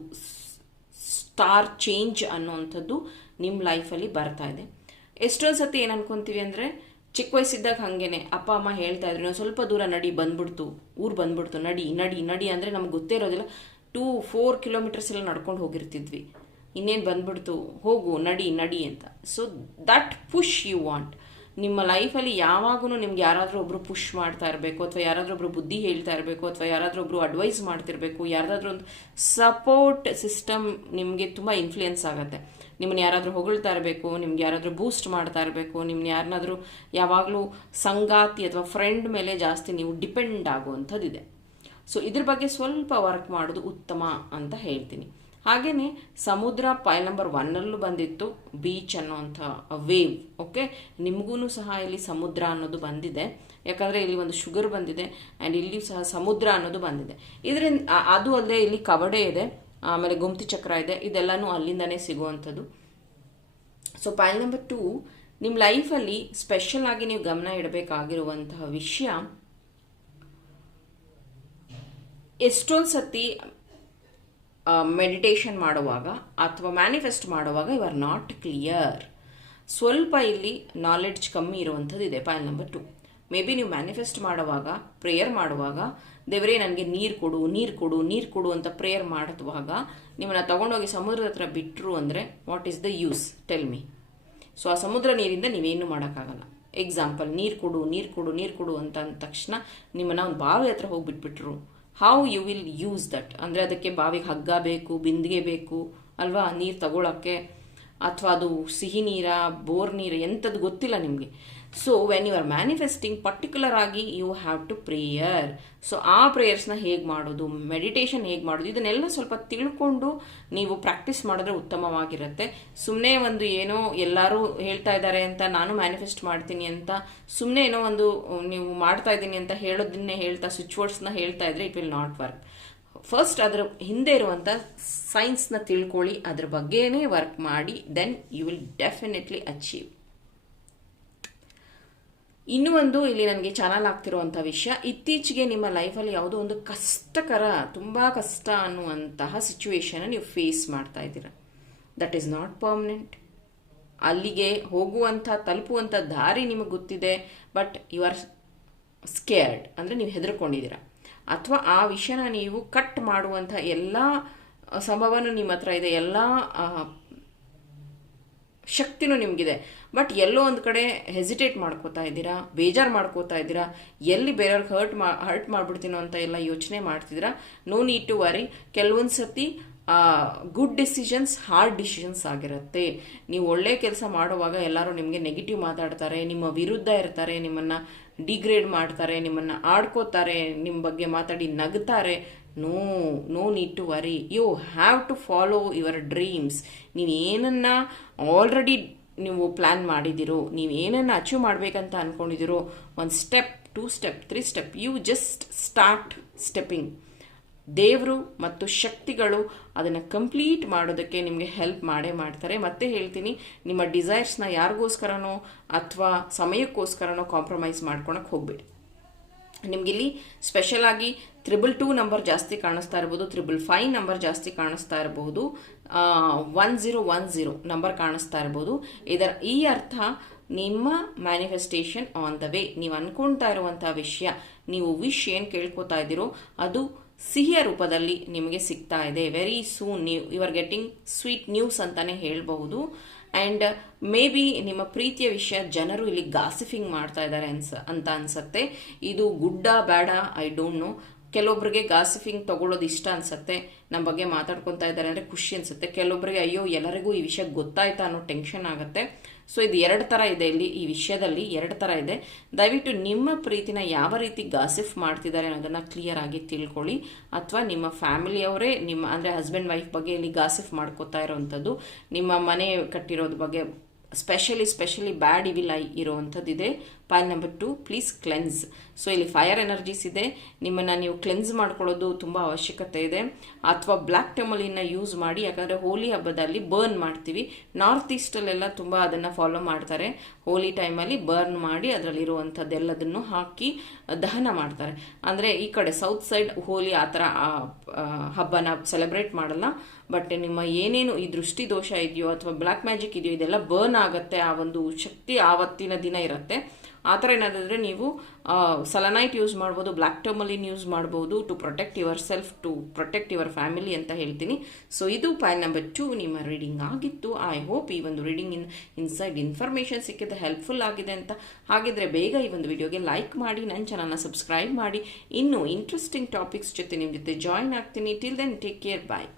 ಸ್ಟಾರ್ ಚೇಂಜ್ ಅನ್ನುವಂಥದ್ದು ನಿಮ್ಮ ಲೈಫಲ್ಲಿ ಬರ್ತಾ ಇದೆ. ಎಷ್ಟೊಂದು ಸತಿ ಏನು ಅನ್ಕೊಂತೀವಿ ಅಂದರೆ ಚಿಕ್ಕ ವಯಸ್ಸಿದ್ದಾಗ ಹಾಗೇನೆ. ಅಪ್ಪ, ಅಮ್ಮ ಹೇಳ್ತಾ ಇದ್ರು "ನಾವು ಸ್ವಲ್ಪ ದೂರ ನಡಿ, ಬಂದ್ಬಿಡ್ತು. ಊರು ಬಂದ್ಬಿಡ್ತು. ನಡಿ ನಡಿ ನಡಿ. ಅಂದರೆ ನಮ್ಗೆ ಗೊತ್ತೇ ಇರೋದಿಲ್ಲ. ಟೂ, ಫೋರ್ ಕಿಲೋಮೀಟರ್ಸ್ ಎಲ್ಲ ನಡ್ಕೊಂಡು ಹೋಗಿರ್ತಿದ್ವಿ. ಇನ್ನೇನು ಬಂದ್ಬಿಡ್ತು? ಹೋಗು, ನಡಿ ನಡಿ ಅಂತ. So that push you want ನಿಮ್ಮ ಲೈಫಲ್ಲಿ ಯಾವಾಗೂ ನಿಮ್ಗೆ ಯಾರಾದರೂ ಒಬ್ರು ಪುಷ್ ಮಾಡ್ತಾ ಇರಬೇಕು, ಅಥವಾ ಯಾರಾದರೂ ಒಬ್ರು ಬುದ್ಧಿ ಹೇಳ್ತಾ ಇರಬೇಕು, ಅಥವಾ ಯಾರಾದರೂ ಒಬ್ಬರು ಅಡ್ವೈಸ್ ಮಾಡ್ತಿರ್ಬೇಕು ಯಾರಾದರೂ ಒಂದು ಸಪೋರ್ಟ್ ಸಿಸ್ಟಮ್ ನಿಮಗೆ ತುಂಬ ಇನ್ಫ್ಲೂಯೆನ್ಸ್ ಆಗುತ್ತೆ. ನಿಮ್ಮನ್ನ ಯಾರಾದರೂ ಹೊಗಳ್ತಾ ಇರಬೇಕು, ನಿಮ್ಗೆ ಯಾರಾದರೂ ಬೂಸ್ಟ್ ಮಾಡ್ತಾ ಇರಬೇಕು ನಿಮ್ಮನ್ನ ಯಾರನ್ನಾದರೂ ಯಾವಾಗಲೂ ಸಂಗಾತಿ ಅಥವಾ ಫ್ರೆಂಡ್ ಮೇಲೆ ಜಾಸ್ತಿ ನೀವು ಡಿಪೆಂಡ್ ಆಗುವಂಥದ್ದಿದೆ. ಸೊ ಇದ್ರ ಬಗ್ಗೆ ಸ್ವಲ್ಪ ವರ್ಕ್ ಮಾಡೋದು ಉತ್ತಮ ಅಂತ ಹೇಳ್ತೀನಿ. ಹಾಗೆಯೇ ಸಮುದ್ರ ಪೈಲ್ ನಂಬರ್ ಒನ್ನಲ್ಲೂ ಬಂದಿತ್ತು ಬೀಚ್ ಅನ್ನೋಂಥ ವೇವ್ ಓಕೆ ನಿಮಗೂ ಸಹ ಇಲ್ಲಿ ಸಮುದ್ರ ಅನ್ನೋದು ಬಂದಿದೆ. ಯಾಕಂದರೆ ಇಲ್ಲಿ ಒಂದು ಶುಗರ್ ಬಂದಿದೆ ಆ್ಯಂಡ್ ಇಲ್ಲಿಯೂ ಸಹ ಸಮುದ್ರ ಅನ್ನೋದು ಬಂದಿದೆ. ಇದರಿಂದ ಅದು ಅಲ್ಲದೆ ಇಲ್ಲಿ ಕವಡೆ ಇದೆ. ಆಮೇಲೆ ಗುಮ್ತಿ ಚಕ್ರ ಇದೆ, ಇದೆಲ್ಲನೂ ಅಲ್ಲಿಂದನೇ ಸಿಗುವಂಥದ್ದು. ಸೊ ಪೈಲ್ ನಂಬರ್ ಟೂ ನಿಮ್ಮ ಲೈಫಲ್ಲಿ ಸ್ಪೆಷಲ್ ಆಗಿ ನೀವು ಗಮನ ಇಡಬೇಕಾಗಿರುವಂತಹ ವಿಷಯ, ಎಷ್ಟೊಂದು ಸತಿ ಮೆಡಿಟೇಷನ್ ಮಾಡುವಾಗ ಅಥವಾ ಮ್ಯಾನಿಫೆಸ್ಟ್ ಮಾಡುವಾಗ ಯು ಆರ್ ನಾಟ್ ಕ್ಲಿಯರ್ ಸ್ವಲ್ಪ ಇಲ್ಲಿ ನಾಲೆಡ್ಜ್ ಕಮ್ಮಿ ಇರುವಂಥದ್ದು ಇದೆ pile number two may be ನೀವು ಮ್ಯಾನಿಫೆಸ್ಟ್ ಮಾಡುವಾಗ ಪ್ರೇಯರ್ ಮಾಡುವಾಗ, ದೇವರೇ ನನಗೆ ನೀರು ಕೊಡು ನೀರು ಕೊಡು ನೀರು ಕೊಡು ಅಂತ ಪ್ರೇಯರ್ ಮಾಡುವಾಗ, ನಿಮ್ಮನ್ನ ತಗೊಂಡೋಗಿ ಸಮುದ್ರದ ಹತ್ರ ಬಿಟ್ಟರು ಅಂದರೆ what is the use tell me so ಆ ಸಮುದ್ರ ನೀರಿಂದ ನೀವೇನು ಮಾಡೋಕ್ಕಾಗಲ್ಲ. ಎಕ್ಸಾಂಪಲ್ ನೀರು ಕೊಡು ನೀರು ಕೊಡು ನೀರು ಕೊಡು ಅಂತ ಅಂದ ತಕ್ಷಣ ನಿಮ್ಮನ್ನ ಒಂದು ಬಾವಿ ಹತ್ರ ಹೋಗಿಬಿಟ್ಬಿಟ್ರು. How you will use that ಅಂದರೆ ಅದಕ್ಕೆ ಬಾವಿಗೆ ಹಗ್ಗ ಬೇಕು, ಬಿಂದಿಗೆ ಬೇಕು, ಅಲ್ವಾ? ನೀರು ತಗೊಳಕ್ಕೆ. ಅಥವಾ ಅದು ಸಿಹಿ ನೀರ, ಬೋರ್ ನೀರು ಎಂಥದ್ದು ಗೊತ್ತಿಲ್ಲ ನಿಮಗೆ. So when you are manifesting particular ಆಗಿ you have to prayer so ಆ ಪ್ರೇಯರ್ಸ್ನ ಹೇಗೆ ಮಾಡೋದು ಮೆಡಿಟೇಷನ್ ಹೇಗೆ ಮಾಡೋದು, ಇದನ್ನೆಲ್ಲ ಸ್ವಲ್ಪ ತಿಳ್ಕೊಂಡು ನೀವು ಪ್ರಾಕ್ಟೀಸ್ ಮಾಡಿದ್ರೆ ಉತ್ತಮವಾಗಿರುತ್ತೆ. ಸುಮ್ಮನೆ ಒಂದು ಏನೋ ಎಲ್ಲರೂ ಹೇಳ್ತಾ ಇದ್ದಾರೆ ಅಂತ, ನಾನು ಮ್ಯಾನಿಫೆಸ್ಟ್ ಮಾಡ್ತೀನಿ ಅಂತ ಸುಮ್ಮನೆ ಏನೋ ಒಂದು, ನೀವು ಮಾಡ್ತಾ ಇದ್ದೀನಿ ಅಂತ ಹೇಳೋದನ್ನೇ ಹೇಳ್ತಾ ಸ್ವಿಚ್ ವರ್ಡ್ಸ್ನ ಹೇಳ್ತಾ ಇದ್ರೆ it will not work first ಅದರ ಹಿಂದೆ ಇರುವಂಥ ಸೈನ್ಸ್ನ ತಿಳ್ಕೊಳ್ಳಿ, ಅದ್ರ ಬಗ್ಗೆನೇ ವರ್ಕ್ ಮಾಡಿ then you will definitely achieve ಇನ್ನೂ ಒಂದು ಇಲ್ಲಿ ನನಗೆ ಚಾನಲ್ ಆಗ್ತಿರುವಂಥ ವಿಷಯ. ಇತ್ತೀಚೆಗೆ ನಿಮ್ಮ ಲೈಫಲ್ಲಿ ಯಾವುದೋ ಒಂದು ಕಷ್ಟಕರ, ತುಂಬ ಕಷ್ಟ ಅನ್ನುವಂತಹ ಸಿಚುವೇಶನ್ ನೀವು ಫೇಸ್ ಮಾಡ್ತಾ ಇದ್ದೀರ. ದಟ್ ಈಸ್ ನಾಟ್ ಪರ್ಮನೆಂಟ್ ಅಲ್ಲಿಗೆ ಹೋಗುವಂಥ ತಲುಪುವಂಥ ದಾರಿ ನಿಮಗೆ ಗೊತ್ತಿದೆ ಬಟ್ ಯು ಆರ್ ಸ್ಕೇರ್ಡ್ ಅಂದರೆ ನೀವು ಹೆದರ್ಕೊಂಡಿದ್ದೀರ. ಅಥವಾ ಆ ವಿಷಯನ ನೀವು ಕಟ್ ಮಾಡುವಂಥ ಎಲ್ಲ ಸಂಭವನೂ ನಿಮ್ಮ ಹತ್ರ ಇದೆ. ಎಲ್ಲ ಶಕ್ತಿನೂ ನಿಮಗಿದೆ. ಬಟ್ ಎಲ್ಲೋ ಒಂದು ಕಡೆ ಹೆಸಿಟೇಟ್ ಮಾಡ್ಕೋತಾ ಇದ್ದೀರಾ? ಬೇಜಾರು ಮಾಡ್ಕೋತಾ ಇದ್ದೀರಾ? ಎಲ್ಲಿ ಬೇರೆಯವ್ರಿಗೆ ಹರ್ಟ್ ಮಾ ಹರ್ಟ್ ಮಾಡ್ಬಿಡ್ತೀನೋ ಅಂತ ಎಲ್ಲ ಯೋಚನೆ ಮಾಡ್ತಿದ್ದೀರಾ? ನೋ ನೀಡ್ ಟು ವರಿ ಕೆಲವೊಂದು ಸತಿ ಗುಡ್ ಡಿಸಿಷನ್ಸ್ ಹಾರ್ಡ್ ಡಿಸಿಷನ್ಸ್ ಆಗಿರುತ್ತೆ. ನೀವು ಒಳ್ಳೆ ಕೆಲಸ ಮಾಡುವಾಗ ಎಲ್ಲರೂ ನಿಮಗೆ ನೆಗೆಟಿವ್ ಮಾತಾಡ್ತಾರೆ, ನಿಮ್ಮ ವಿರುದ್ಧ ಇರ್ತಾರೆ, ನಿಮ್ಮನ್ನು ಡಿಗ್ರೇಡ್ ಮಾಡ್ತಾರೆ, ನಿಮ್ಮನ್ನು ಆಡ್ಕೋತಾರೆ ನಿಮ್ಮ ಬಗ್ಗೆ ಮಾತಾಡಿ ನಗ್ತಾರೆ. No no need to worry you have to follow your dreams ನೀವು ಏನನ್ನ ಆಲ್ರೆಡಿ ನೀವು ಪ್ಲ್ಯಾನ್ ಮಾಡಿದ್ದೀರೋ ನೀವು ಏನನ್ನ ಅಚೀವ್ ಮಾಡಬೇಕಂತ ಅಂದ್ಕೊಂಡಿದ್ದೀರೋ ಒಂದು step two step three step you just start stepping ದೇವರು ಮತ್ತು ಶಕ್ತಿಗಳು ಅದನ್ನು ಕಂಪ್ಲೀಟ್ ಮಾಡೋದಕ್ಕೆ ನಿಮಗೆ ಹೆಲ್ಪ್ ಮಾಡೇ ಮಾಡ್ತಾರೆ. ಮತ್ತೆ ಹೇಳ್ತೀನಿ, ನಿಮ್ಮ ಡಿಸೈರ್ಸ್ನ ಯಾರಿಗೋಸ್ಕರನೋ ಅಥವಾ ಸಮಯಕ್ಕೋಸ್ಕರನೋ ಕಾಂಪ್ರಮೈಸ್ ಮಾಡ್ಕೊಳಕ್ಕೆ ಹೋಗ್ಬೇಡಿ. ನಿಮಗಿಲ್ಲಿ ಸ್ಪೆಷಲ್ ಆಗಿ ತ್ರಿಬಲ್ ಟೂ ನಂಬರ್ ಜಾಸ್ತಿ ಕಾಣಿಸ್ತಾ ಇರ್ಬೋದು ತ್ರಿಬಲ್ ಫೈವ್ ನಂಬರ್ ಜಾಸ್ತಿ ಕಾಣಿಸ್ತಾ ಇರ್ಬೋದು one zero one zero number ಕಾಣಿಸ್ತಾ ಇರ್ಬೋದು. ಇದರ ಈ ಅರ್ಥ ನಿಮ್ಮ ಮ್ಯಾನಿಫೆಸ್ಟೇಷನ್ ಆನ್ ದ ವೇ ನೀವು ಅನ್ಕೊಳ್ತಾ ಇರುವಂಥ ವಿಷಯ, ನೀವು ವಿಶ್ ಏನು ಕೇಳ್ಕೊತಾ ಇದ್ದೀರೋ ಅದು ಸಿಹಿಯ ರೂಪದಲ್ಲಿ ನಿಮಗೆ ಸಿಗ್ತಾ ಇದೆ. ವೆರಿ ಸೂನ್ ನೀವು you are getting sweet news ಅಂತಾನೆ ಹೇಳ್ಬಹುದು. ಆ್ಯಂಡ್ ಮೇ ಬಿ ನಿಮ್ಮ ಪ್ರೀತಿಯ ವಿಷಯ ಜನರು ಇಲ್ಲಿ ಗಾಸಿಫಿಂಗ್ ಮಾಡ್ತಾ ಇದ್ದಾರೆ ಅನ್ಸ, ಅಂತ ಅನ್ಸತ್ತೆ. ಇದು ಗುಡ್ಡ, ಬೇಡ ಐ ಡೋಂಟ್ ನೋ ಕೆಲವೊಬ್ಬರಿಗೆ ಗಾಸಿಫಿಂಗ್ ತಗೊಳ್ಳೋದು ಇಷ್ಟ ಅನ್ಸುತ್ತೆ. ನಮ್ಮ ಬಗ್ಗೆ ಮಾತಾಡ್ಕೊತಾ ಇದ್ದಾರೆ ಅಂದರೆ ಖುಷಿ ಅನ್ಸುತ್ತೆ. ಕೆಲವೊಬ್ಬರಿಗೆ ಅಯ್ಯೋ, ಎಲ್ಲರಿಗೂ ಈ ವಿಷಯ ಗೊತ್ತಾಯ್ತಾ? ಅನ್ನೋ ಟೆನ್ಷನ್ ಆಗುತ್ತೆ. ಸೊ ಇದು ಎರಡು ಥರ ಇದೆ ಇಲ್ಲಿ, ಈ ವಿಷಯದಲ್ಲಿ ಎರಡು ಥರ ಇದೆ. ದಯವಿಟ್ಟು ನಿಮ್ಮ ಪ್ರೀತಿನ ಯಾವ ರೀತಿ ಗಾಸಿಫ್ ಮಾಡ್ತಿದ್ದಾರೆ ಅನ್ನೋದನ್ನ ಕ್ಲಿಯರ್ ಆಗಿ ತಿಳ್ಕೊಳ್ಳಿ. ಅಥವಾ ನಿಮ್ಮ ಫ್ಯಾಮಿಲಿಯವರೇ ನಿಮ್ಮ ಅಂದರೆ ಹಸ್ಬೆಂಡ್ ವೈಫ್ ಬಗ್ಗೆ ಇಲ್ಲಿ ಗಾಸಿಫ್ ಮಾಡ್ಕೋತಾ ಇರೋವಂಥದ್ದು, ನಿಮ್ಮ ಮನೆ ಕಟ್ಟಿರೋದ್ರ ಬಗ್ಗೆ specially specially bad evil ಇರೋವಂಥದ್ದಿದೆ. Pile number two please cleanse so ಇಲ್ಲಿ ಫೈರ್ ಎನರ್ಜೀಸ್ ಇದೆ. ನಿಮ್ಮನ್ನು ನೀವು ಕ್ಲೆನ್ಸ್ ಮಾಡ್ಕೊಳ್ಳೋದು ತುಂಬ ಅವಶ್ಯಕತೆ ಇದೆ. ಅಥವಾ ಬ್ಲ್ಯಾಕ್ ಟೆಮಲಿನ ಯೂಸ್ ಮಾಡಿ, ಯಾಕಂದರೆ ಹೋಲಿ ಹಬ್ಬದಲ್ಲಿ ಬರ್ನ್ ಮಾಡ್ತೀವಿ. ನಾರ್ತ್ ಈಸ್ಟಲ್ಲೆಲ್ಲ ತುಂಬ ಅದನ್ನು ಫಾಲೋ ಮಾಡ್ತಾರೆ. ಹೋಲಿ ಟೈಮಲ್ಲಿ ಬರ್ನ್ ಮಾಡಿ ಅದರಲ್ಲಿರುವಂಥದ್ದೆಲ್ಲದನ್ನು ಹಾಕಿ ದಹನ ಮಾಡ್ತಾರೆ. ಅಂದರೆ ಈ ಕಡೆ ಸೌತ್ ಸೈಡ್ ಹೋಲಿ ಆ ಥರ ಹಬ್ಬನ ಸೆಲೆಬ್ರೇಟ್ ಮಾಡಲ್ಲ. ಬಟ್ ನಿಮ್ಮ ಏನೇನು ಈ ದೃಷ್ಟಿ ದೋಷ ಇದೆಯೋ ಅಥವಾ ಬ್ಲ್ಯಾಕ್ ಮ್ಯಾಜಿಕ್ ಇದೆಯೋ ಇದೆಲ್ಲ ಬರ್ನ್ ಆಗುತ್ತೆ. ಆ ಒಂದು ಶಕ್ತಿ ಆವತ್ತಿನ ದಿನ ಇರುತ್ತೆ. ಆ ಥರ ಏನಾದರೆ ನೀವು ಸಲನೈಟ್ ಯೂಸ್ ಮಾಡ್ಬೋದು ಬ್ಲ್ಯಾಕ್ ಟರ್ಮಲಿನ್ ಯೂಸ್ ಮಾಡ್ಬೋದು to protect yourself to protect your family ಅಂತ ಹೇಳ್ತೀನಿ. ಸೊ ಇದು ಪಾಯಿಂಟ್ ನಂಬರ್ ಟು ನಿಮ್ಮ ರೀಡಿಂಗ್ ಆಗಿತ್ತು. ಐ ಹೋಪ್ ಈ ಒಂದು ರೀಡಿಂಗ್ ಇನ್ ಇನ್ಸೈಡ್ ಇನ್ಫಾರ್ಮೇಷನ್ ಸಿಕ್ಕಿದೆ ಹೆಲ್ಪ್ಫುಲ್ ಆಗಿದೆ ಅಂತ. ಹಾಗಿದ್ರೆ ಬೇಗ ಈ ಒಂದು ವಿಡಿಯೋಗೆ ಲೈಕ್ ಮಾಡಿ, ನನ್ನ ಚಾನಲ್ನ ಸಬ್ಸ್ಕ್ರೈಬ್ ಮಾಡಿ. ಇನ್ನೂ ಇಂಟ್ರೆಸ್ಟಿಂಗ್ ಟಾಪಿಕ್ಸ್ ಜೊತೆ ನಿಮ್ಮ ಜೊತೆ ಜಾಯಿನ್ ಆಗ್ತೀನಿ. Till then take care bye